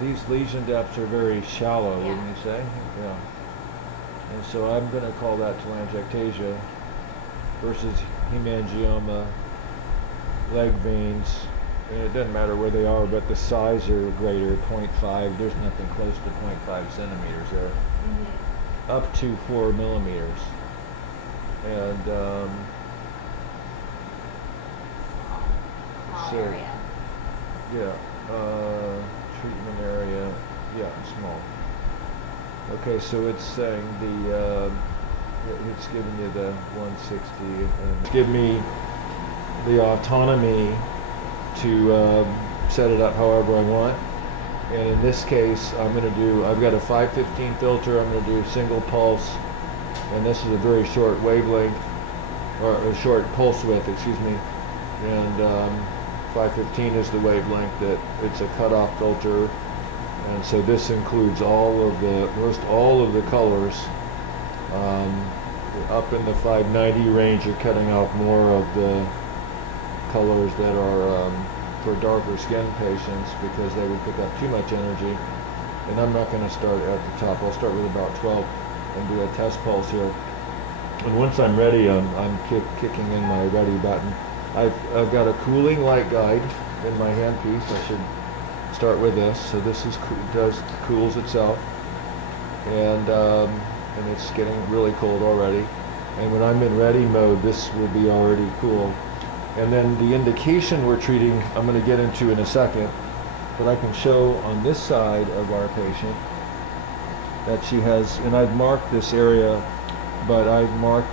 These lesion depths are very shallow, Yeah. wouldn't you say? Yeah. And so I'm going to call that telangiectasia versus hemangioma, leg veins. And it doesn't matter where they are, but the size are greater, 0.5. There's nothing close to 0.5 centimeters there. Mm-hmm. Up to 4 millimeters. And Small so, area. yeah, treatment area, yeah, small. Okay, so it's saying it's giving you the 160 and give me the autonomy to set it up however I want. And in this case, I've got a 515 filter. I'm going to do single pulse, and this is a very short wavelength, or a short pulse width, excuse me. And 515 is the wavelength that it's a cutoff filter. And so this includes most all of the colors. Up in the 590 range, you're cutting off more of the colors that are for darker skin patients because they would pick up too much energy. And I'm not going to start at the top. I'll start with about 12 and do a test pulse here. And once I'm ready, I'm kicking in my ready button. I've got a cooling light guide in my handpiece. I should start with this. So this cools itself, and it's getting really cold already. And when I'm in ready mode, this will be already cool. And then the indication we're treating, I'm going to get into in a second, but I can show on this side of our patient that she has, and I've marked this area, but I've marked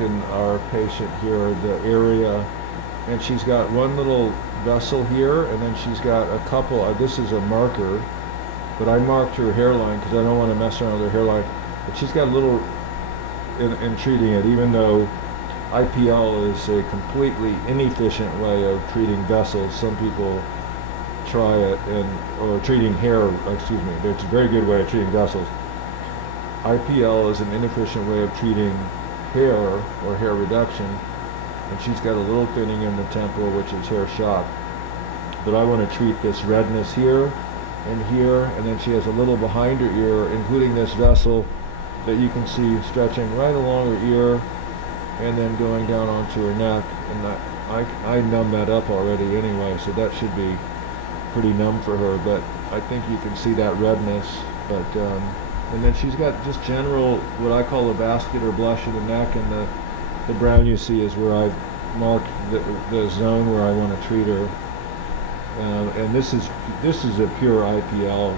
in our patient here the area, and she's got one little vessel here, and then she's got a couple, this is a marker, but I marked her hairline because I don't want to mess around with her hairline, but she's got a little, in treating it, even though IPL is a completely inefficient way of treating vessels. Some people try it, or treating hair, excuse me, it's a very good way of treating vessels. IPL is an inefficient way of treating hair or hair reduction, and she's got a little thinning in the temple, which is hair shock. But I want to treat this redness here and here, and then she has a little behind her ear, including this vessel that you can see stretching right along her ear and then going down onto her neck. And I numb that up already anyway, so that should be pretty numb for her, but I think you can see that redness. But and then she's got just general, what I call a vascular blush of the neck, and the brown you see is where I've marked the zone where I want to treat her. And this is a pure IPL,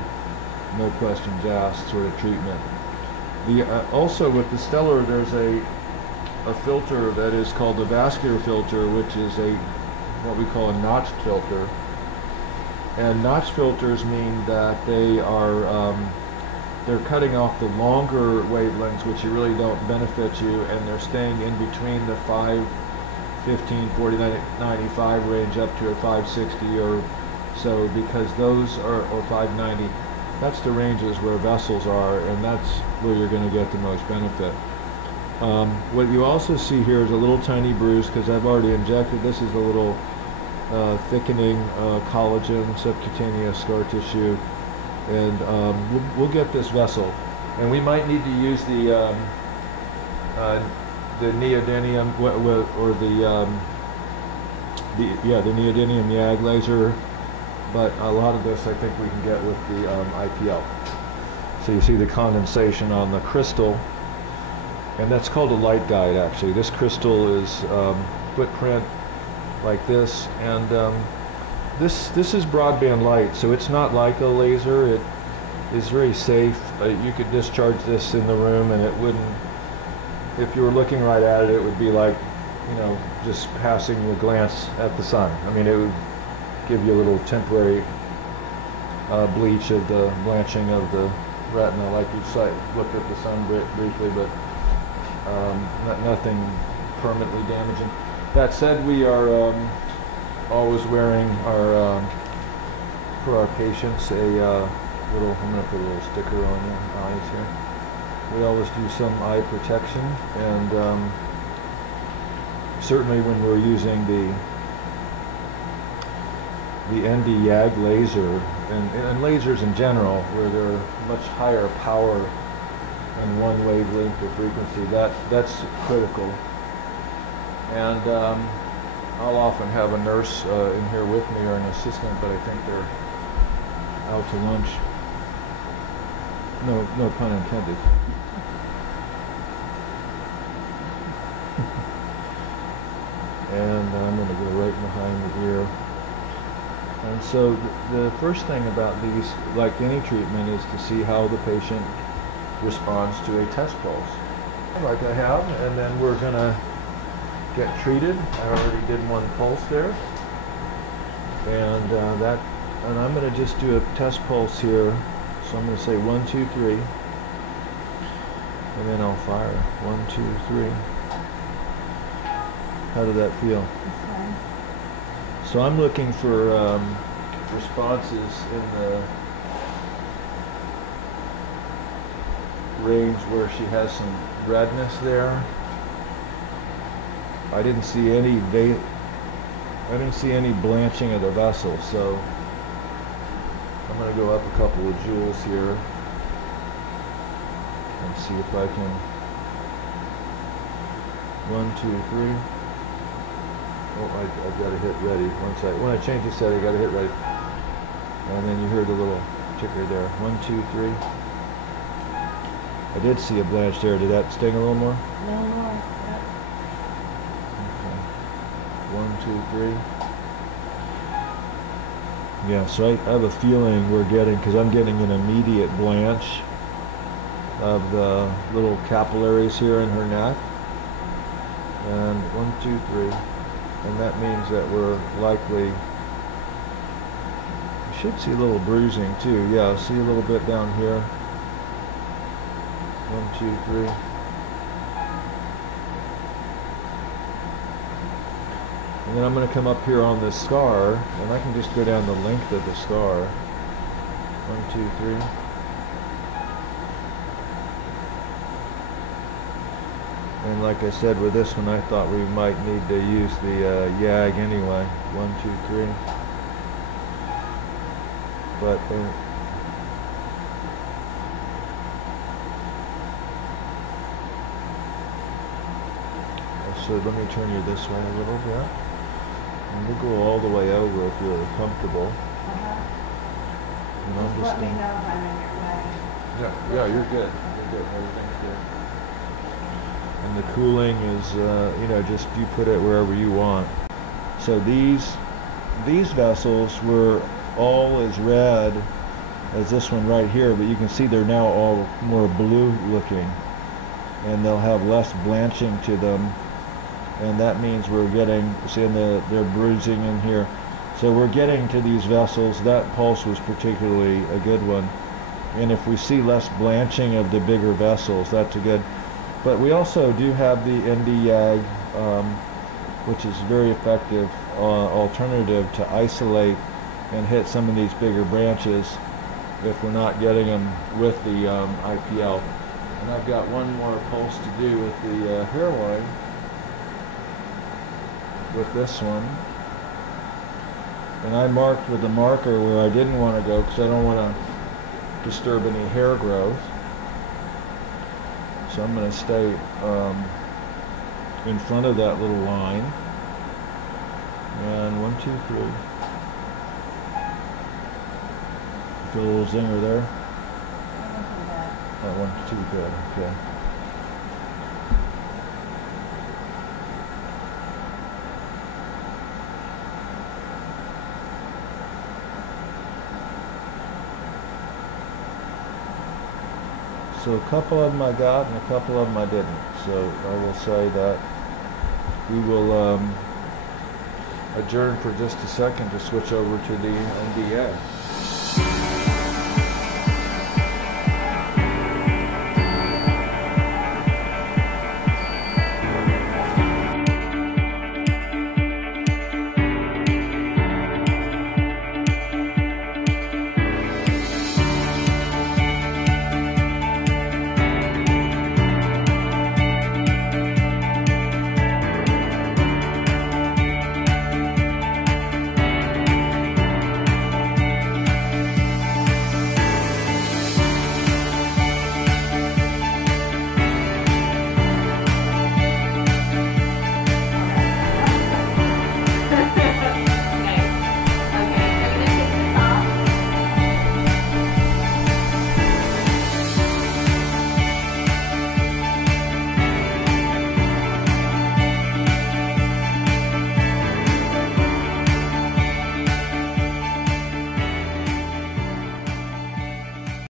no questions asked sort of treatment. Also with the stellar, there's a filter that is called the vascular filter, which is what we call a notched filter. And notch filters mean that they're cutting off the longer wavelengths, which really don't benefit you, and they're staying in between the 515, 40, 95 range up to a 560 or so, because those are, or 590, that's the ranges where vessels are, and that's where you're going to get the most benefit. What you also see here is a little tiny bruise, because I've already injected. This is a little thickening collagen, subcutaneous scar tissue, and we'll get this vessel. And we might need to use the neodymium, or the neodymium YAG laser, but a lot of this I think we can get with the IPL. So you see the condensation on the crystal, and that's called a light guide actually. This crystal is footprint like this, and this is broadband light, so it's not like a laser. It is very safe. You could discharge this in the room, and it wouldn't, if you were looking right at it, it would be like, you know, just passing a glance at the sun. I mean, it would give you a little temporary bleach of the blanching of the retina, like you'd look at the sun briefly, but nothing permanently damaging. That said, we are always wearing our, for our patients, I'm going to put a little sticker on your eyes here. We always do some eye protection, and certainly when we're using the the YAG laser and lasers in general, where they're much higher power and one wavelength of frequency, that's critical. And I'll often have a nurse in here with me or an assistant, but I think they're out to lunch. No pun intended. And I'm going to go right behind the ear. And so the first thing about these, like any treatment, is to see how the patient responds to a test pulse, like I have, and then we're going to get treated. I already did one pulse there, and and I'm going to just do a test pulse here. So I'm going to say 1, 2, 3, and then I'll fire 1, 2, 3. How did that feel? So I'm looking for responses in the range where she has some redness there. I didn't see any blanching of the vessel, so I'm going to go up a couple of joules here and see if I can. 1, 2, 3. Oh, I've got to hit ready. One second. When I change the setting, I got to hit ready. And then you heard the little ticker there. 1, 2, 3. I did see a blanch there. Did that sting a little more? No more. Okay. 1, 2, 3. Yeah, so I have a feeling we're getting, because I'm getting an immediate blanch of the little capillaries here in her neck. And 1, 2, 3. And that means that we're likely, we should see a little bruising too. Yeah, I'll see a little bit down here. 1, 2, 3. And then I'm going to come up here on this scar, and I can just go down the length of the scar. 1, 2, 3. And like I said, with this one, I thought we might need to use the YAG anyway. 1, 2, 3. But so let me turn you this way a little bit, and we'll go all the way over if you're comfortable. And Just let me know if I'm in your way. Yeah, you're good. You're good. Everything's good. And the cooling is, you know, just you put it wherever you want. So these vessels were all as red as this one right here, but you can see they're now all more blue looking, and they'll have less blanching to them, and that means we're getting, see, they're bruising in here. So we're getting to these vessels. That pulse was particularly a good one, and if we see less blanching of the bigger vessels, that's a good. But we also do have the YAG, which is very effective alternative to isolate and hit some of these bigger branches if we're not getting them with the IPL. And I've got one more pulse to do with the hairline with this one. And I marked with the marker where I didn't want to go because I don't want to disturb any hair growth. So I'm going to stay in front of that little line. And 1, 2, 3. Feel a little zinger there? Oh, 1, 2, good. Okay. So a couple of them I got and a couple of them I didn't. So I will say that we will adjourn for just a second to switch over to the NDA.